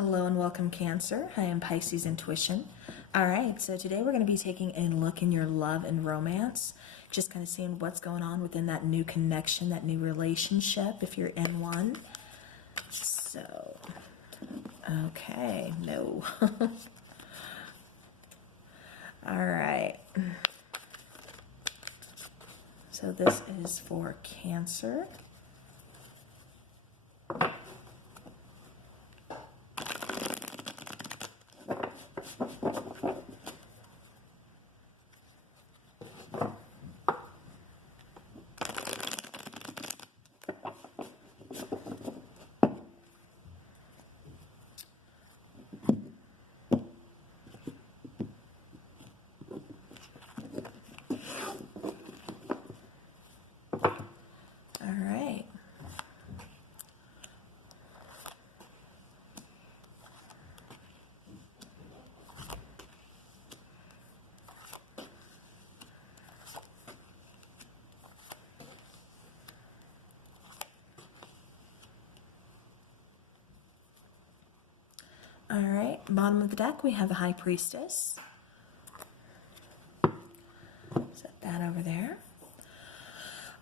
Hello and welcome, Cancer. I am Pisces Intuition. All right, so today we're going to be taking a look in your love and romance, just kind of seeing what's going on within that new connection, that new relationship, if you're in one. So, okay, no. All right. So this is for Cancer. All right, bottom of the deck, we have the High Priestess. Set that over there.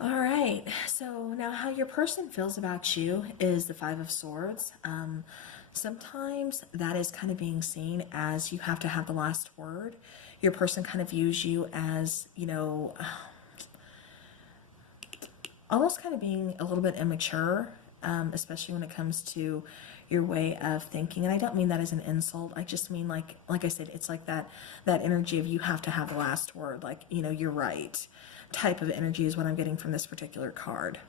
All right, so now how your person feels about you is the Five of Swords. Sometimes that is kind of being seen as you have to have the last word. Your person kind of views you as, you know, almost kind of being a little bit immature, especially when it comes to your way of thinking. And I don't mean that as an insult. I just mean like I said, it's like that energy of you have to have the last word, like, you know, you're right type of energy is what I'm getting from this particular card.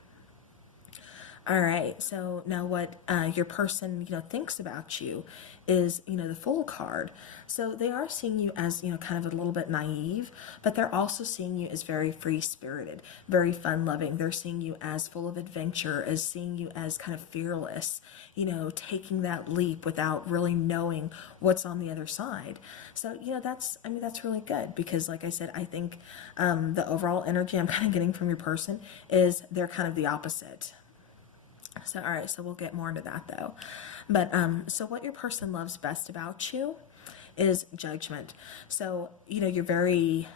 All right, so now what your person, you know, thinks about you is, you know, the Fool card. So they are seeing you as, you know, kind of a little bit naive, but they're also seeing you as very free-spirited, very fun-loving. They're seeing you as full of adventure, as seeing you as kind of fearless, you know, taking that leap without really knowing what's on the other side. So, you know, that's really good because, like I said, I think the overall energy I'm kind of getting from your person is they're kind of the opposite. So, all right, so we'll get more into that though. But so what your person loves best about you is judgment. So, you know, you're very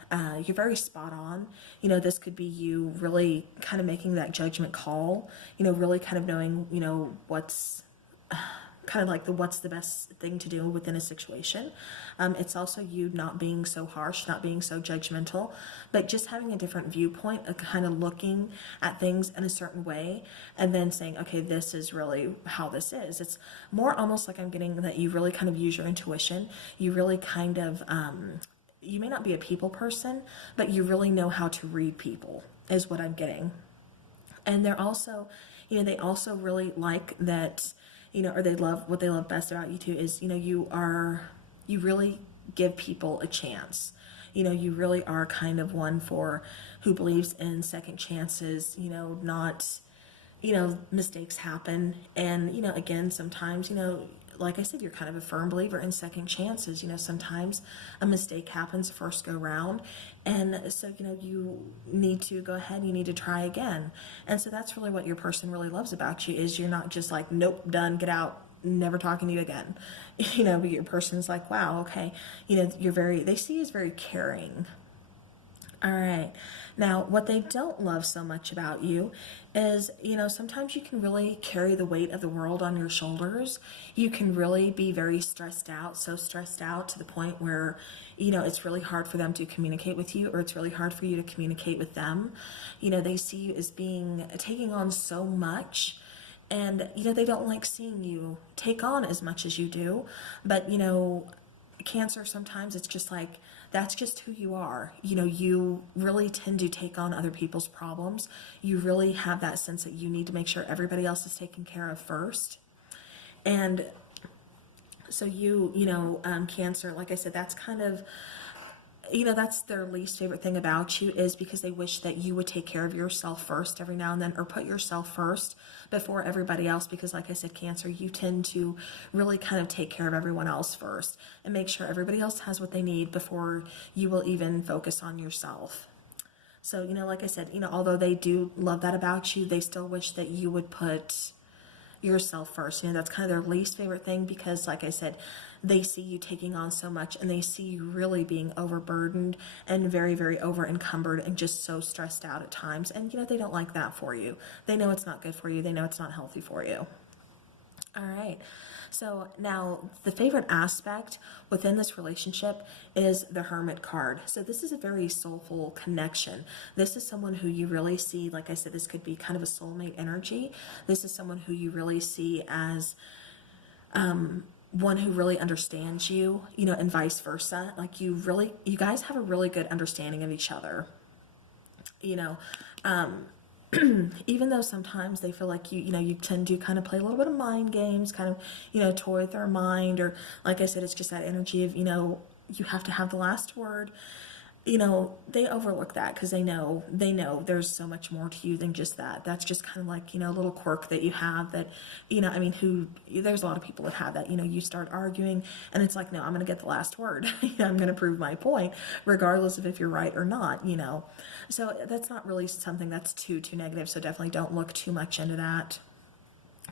spot on. You know, this could be you really kind of making that judgment call, you know, really kind of knowing, you know, what's kind of like what's the best thing to do within a situation. It's also you not being so harsh, not being so judgmental, but just having a different viewpoint of kind of looking at things in a certain way and then saying, okay, this is really how this is. It's more almost like I'm getting that you really kind of use your intuition. You really kind of, you may not be a people person, but you really know how to read people is what I'm getting. And they're also, you know, they also really like that, you know, or they love, what they love best about you too is, you know, you really give people a chance. You know, you really are kind of one who believes in second chances, you know, not, you know, mistakes happen. And, you know, again, sometimes, you know, like I said, you're kind of a firm believer in second chances. You know, sometimes a mistake happens first go round. And so, you know, you need to go ahead, you need to try again. And so that's really what your person really loves about you is you're not just like, nope, done, get out, never talking to you again. You know, but your person's like, wow, okay. You know, they see you as very caring. All right. Now, what they don't love so much about you is, you know, sometimes you can really carry the weight of the world on your shoulders. You can really be very stressed out, so stressed out to the point where, you know, it's really hard for them to communicate with you or it's really hard for you to communicate with them. You know, they see you as taking on so much. And, you know, they don't like seeing you take on as much as you do. But, you know, Cancer, sometimes it's just like, that's just who you are. You know, you really tend to take on other people's problems. You really have that sense that you need to make sure everybody else is taken care of first. And so you know, Cancer, like I said, that's kind of, you know, that's their least favorite thing about you is because they wish that you would take care of yourself first every now and then, or put yourself first before everybody else. Because like I said, Cancer, you tend to really kind of take care of everyone else first and make sure everybody else has what they need before you will even focus on yourself. So, you know, like I said, you know, although they do love that about you, they still wish that you would put yourself first. You know, that's kind of their least favorite thing, because like I said, they see you taking on so much, and they see you really being overburdened and very, very over encumbered and just so stressed out at times. And, you know, they don't like that for you. They know it's not good for you. They know it's not healthy for you. All right. So now the favorite aspect within this relationship is the Hermit card. So this is a very soulful connection. This is someone who you really see, like I said, this could be kind of a soulmate energy. This is someone who you really see as one who really understands you, you know, and vice versa. Like you guys have a really good understanding of each other, you know. Even though sometimes they feel like you tend to kind of play a little bit of mind games, kind of, toy with their mind, or like I said, it's just that energy of, you have to have the last word. They overlook that because they know there's so much more to you than just that. That's just kind of like, a little quirk that you have that, there's a lot of people that have that, you start arguing and it's like, no, I'm going to get the last word. I'm going to prove my point regardless of if you're right or not, So that's not really something that's too negative. So definitely don't look too much into that.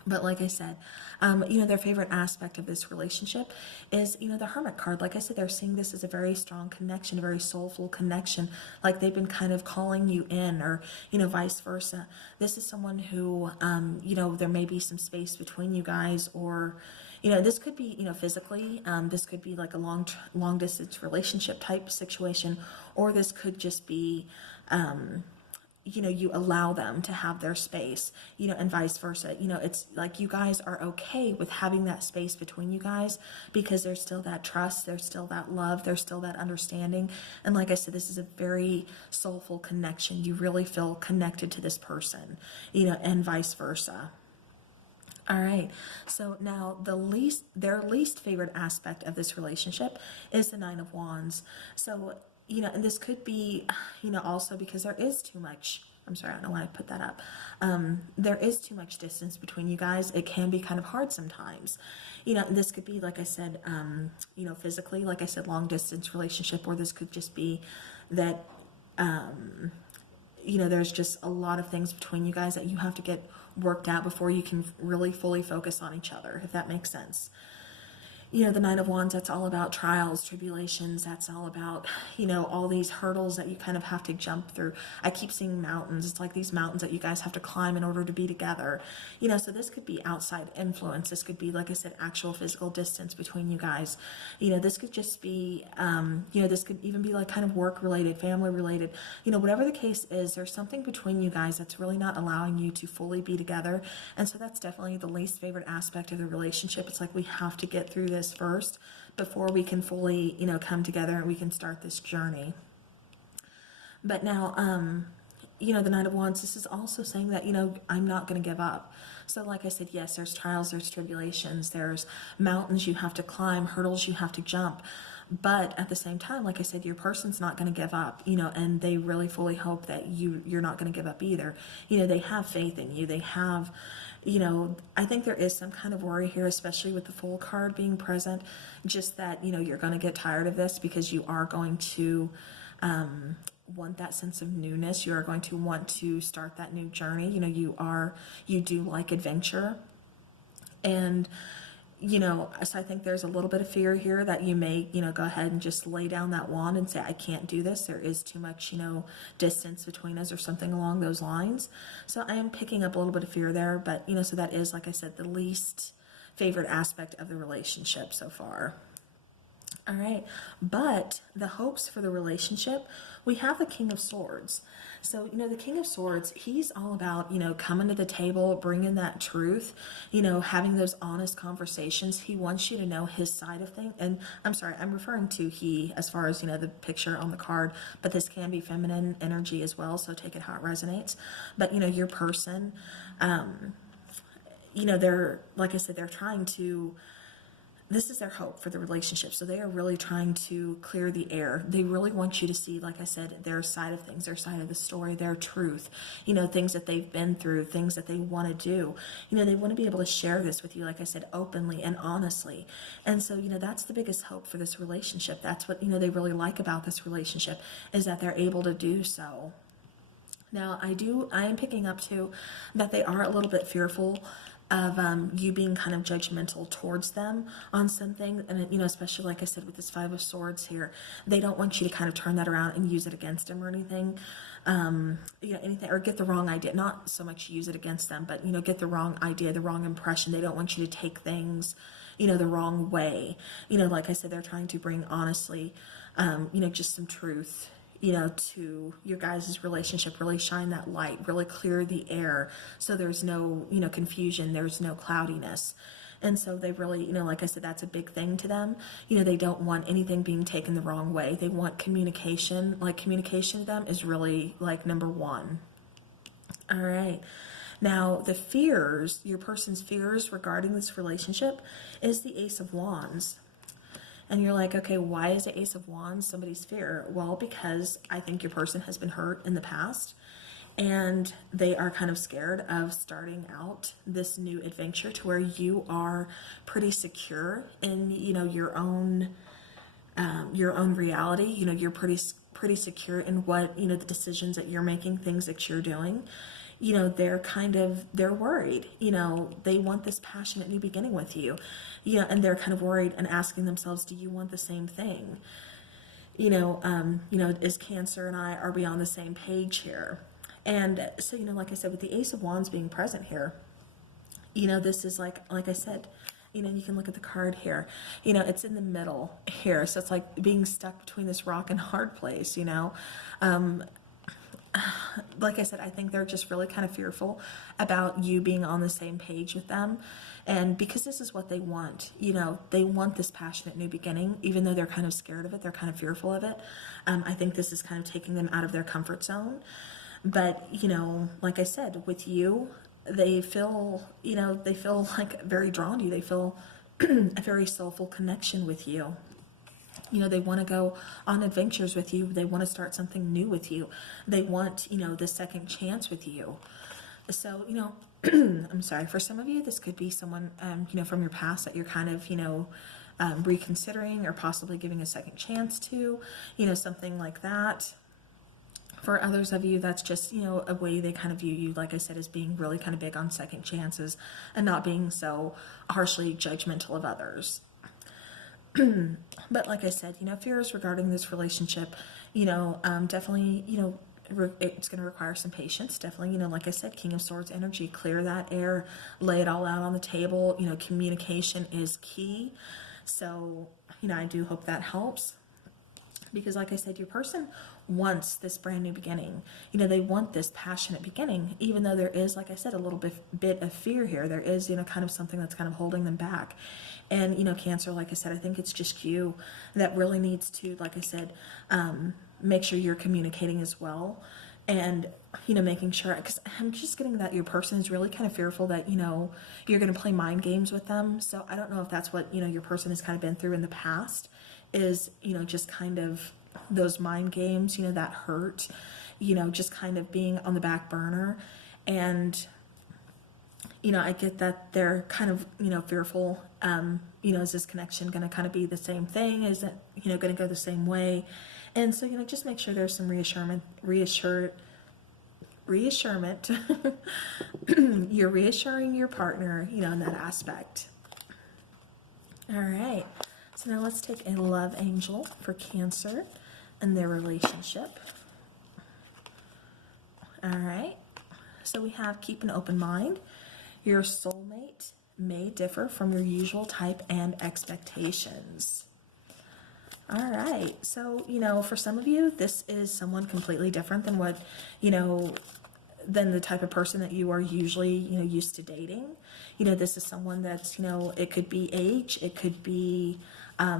But like I said, their favorite aspect of this relationship is, the Hermit card. Like I said, they're seeing this as a very strong connection, a very soulful connection. Like they've been kind of calling you in, or, vice versa. This is someone who, there may be some space between you guys, or, this could be, physically, this could be like a long distance relationship type situation, or this could just be, you allow them to have their space, and vice versa. It's like you guys are okay with having that space between you guys because there's still that trust, there's still that love, there's still that understanding. And like I said, this is a very soulful connection. You really feel connected to this person, and vice versa. All right, so now their least favorite aspect of this relationship is the Nine of Wands. So and this could be, also because there is too much, I'm sorry, I don't know why I put that up. There is too much distance between you guys. It can be kind of hard sometimes. This could be, like I said, physically, like I said, long distance relationship, or this could just be that, there's just a lot of things between you guys that you have to get worked out before you can really fully focus on each other, if that makes sense. The Nine of Wands, that's all about trials, tribulations. That's all about, all these hurdles that you kind of have to jump through. I keep seeing mountains. It's like these mountains that you guys have to climb in order to be together. So this could be outside influence. This could be, like I said, actual physical distance between you guys. This could just be, this could even be like kind of work related, family related. Whatever the case is, there's something between you guys that's really not allowing you to fully be together. And so that's definitely the least favorite aspect of the relationship. It's like we have to get through this first before we can fully, come together and we can start this journey. But now, the Nine of Wands, this is also saying that, I'm not going to give up. So like I said, yes, there's trials, there's tribulations, there's mountains you have to climb, hurdles you have to jump. But at the same time, like I said, your person's not going to give up, and they really fully hope that you're not going to give up either. They have faith in you. They have, I think there is some kind of worry here, especially with the Fool card being present, just that, you're going to get tired of this because you are going to want that sense of newness. You are going to want to start that new journey. You do like adventure. And, so I think there's a little bit of fear here that you may, go ahead and just lay down that wand and say, I can't do this. There is too much, distance between us, or something along those lines. So I am picking up a little bit of fear there, but, so that is, like I said, the least favorite aspect of the relationship so far. All right, but the hopes for the relationship, we have the King of Swords. So, the King of Swords, he's all about, coming to the table, bringing that truth, having those honest conversations. He wants you to know his side of things. And I'm sorry, I'm referring to he as far as, the picture on the card, but this can be feminine energy as well. So take it how it resonates. But, your person, they're, like I said, they're trying to, this is their hope for the relationship. So they are really trying to clear the air. They really want you to see, like I said, their side of things, their side of the story, their truth, things that they've been through, things that they want to do. They want to be able to share this with you, like I said, openly and honestly. And so, that's the biggest hope for this relationship. That's what, they really like about this relationship, is that they're able to do so. Now, I am picking up too that they are a little bit fearful you being kind of judgmental towards them on something. And, you know, especially like I said, with this Five of Swords here, they don't want you to kind of turn that around and use it against them or anything. You know, anything, or get the wrong idea, not so much use it against them, but, you know, get the wrong idea, the wrong impression. They don't want you to take things, you know, the wrong way. You know, like I said, they're trying to bring honestly, you know, just some truth, you know, to your guys' relationship, really shine that light, really clear the air so there's no, you know, confusion, there's no cloudiness. And so they really, you know, like I said, that's a big thing to them. You know, they don't want anything being taken the wrong way. They want communication. Like, communication to them is really like number one. All right. Now, the fears, your person's fears regarding this relationship is the Ace of Wands. And you're like, okay, why is the Ace of Wands somebody's fear? Well, because I think your person has been hurt in the past, and they are kind of scared of starting out this new adventure to where you are pretty secure in, you know, your own reality. You know, you're pretty secure in what, you know, the decisions that you're making, things that you're doing. You know, they're worried, you know, they want this passionate new beginning with you, you know, and they're kind of worried and asking themselves, do you want the same thing? You know, is Cancer and I, are we on the same page here? And so, you know, like I said, with the Ace of Wands being present here, you know, this is like I said, you know, you can look at the card here, you know, it's in the middle here. So it's like being stuck between this rock and hard place, you know. Like I said, I think they're just really kind of fearful about you being on the same page with them. And because this is what they want, you know, they want this passionate new beginning, even though they're kind of scared of it, they're kind of fearful of it. I think this is kind of taking them out of their comfort zone. But, you know, like I said, with you, they feel, you know, they feel like very drawn to you. They feel a very soulful connection with you. You know, they want to go on adventures with you. They want to start something new with you. They want, you know, the second chance with you. So, you know, I'm sorry, for some of you, this could be someone, you know, from your past that you're kind of, you know, reconsidering or possibly giving a second chance to, you know, something like that. For others of you, that's just, you know, a way they kind of view you, like I said, as being really kind of big on second chances and not being so harshly judgmental of others. But like I said, you know, fears regarding this relationship, you know, definitely, you know, it's going to require some patience. Definitely, you know, like I said, King of Swords energy, clear that air, lay it all out on the table. You know, communication is key. So, you know, I do hope that helps. Because like I said, your person wants this brand new beginning. You know, they want this passionate beginning, even though there is, like I said, a little bit of fear here. There is, you know, kind of something that's kind of holding them back. And, you know, Cancer, like I said, I think it's just you that really needs to, like I said, make sure you're communicating as well. And, you know, making sure, because I'm just getting that your person is really kind of fearful that, you know, you're going to play mind games with them. So I don't know if that's what, you know, your person has kind of been through in the past, is, you know, just kind of those mind games, you know, that hurt, you know, just kind of being on the back burner. And, you know, I get that they're kind of, you know, fearful, you know, is this connection going to kind of be the same thing? Is it, you know, going to go the same way? And so, you know, just make sure there's some reassurance. You're reassuring your partner, you know, in that aspect. All right. So now let's take a love angel for Cancer and their relationship. All right. So we have keep an open mind. Your soulmate may differ from your usual type and expectations. All right. So, you know, for some of you, this is someone completely different than what, you know, than the type of person that you are usually, you know, used to dating. You know, this is someone that's, you know, it could be age, it could be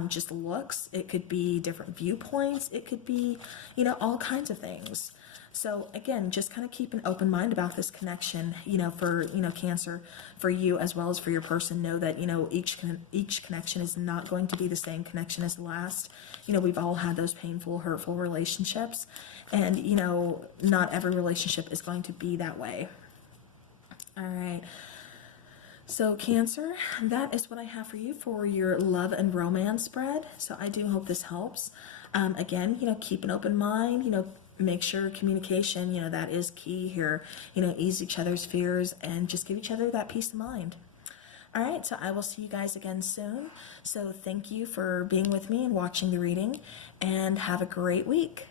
just looks, it could be different viewpoints, it could be, you know, all kinds of things. So again, just kind of keep an open mind about this connection, you know, for, you know, Cancer, for you as well as for your person. Know that, you know, each connection is not going to be the same connection as the last. You know, we've all had those painful, hurtful relationships, and, you know, not every relationship is going to be that way. All right. So Cancer, that is what I have for you for your love and romance spread. So I do hope this helps. Again, you know, keep an open mind, you know, make sure communication, that is key here. Ease each other's fears and just give each other that peace of mind. All right, so I will see you guys again soon. So thank you for being with me and watching the reading, and have a great week.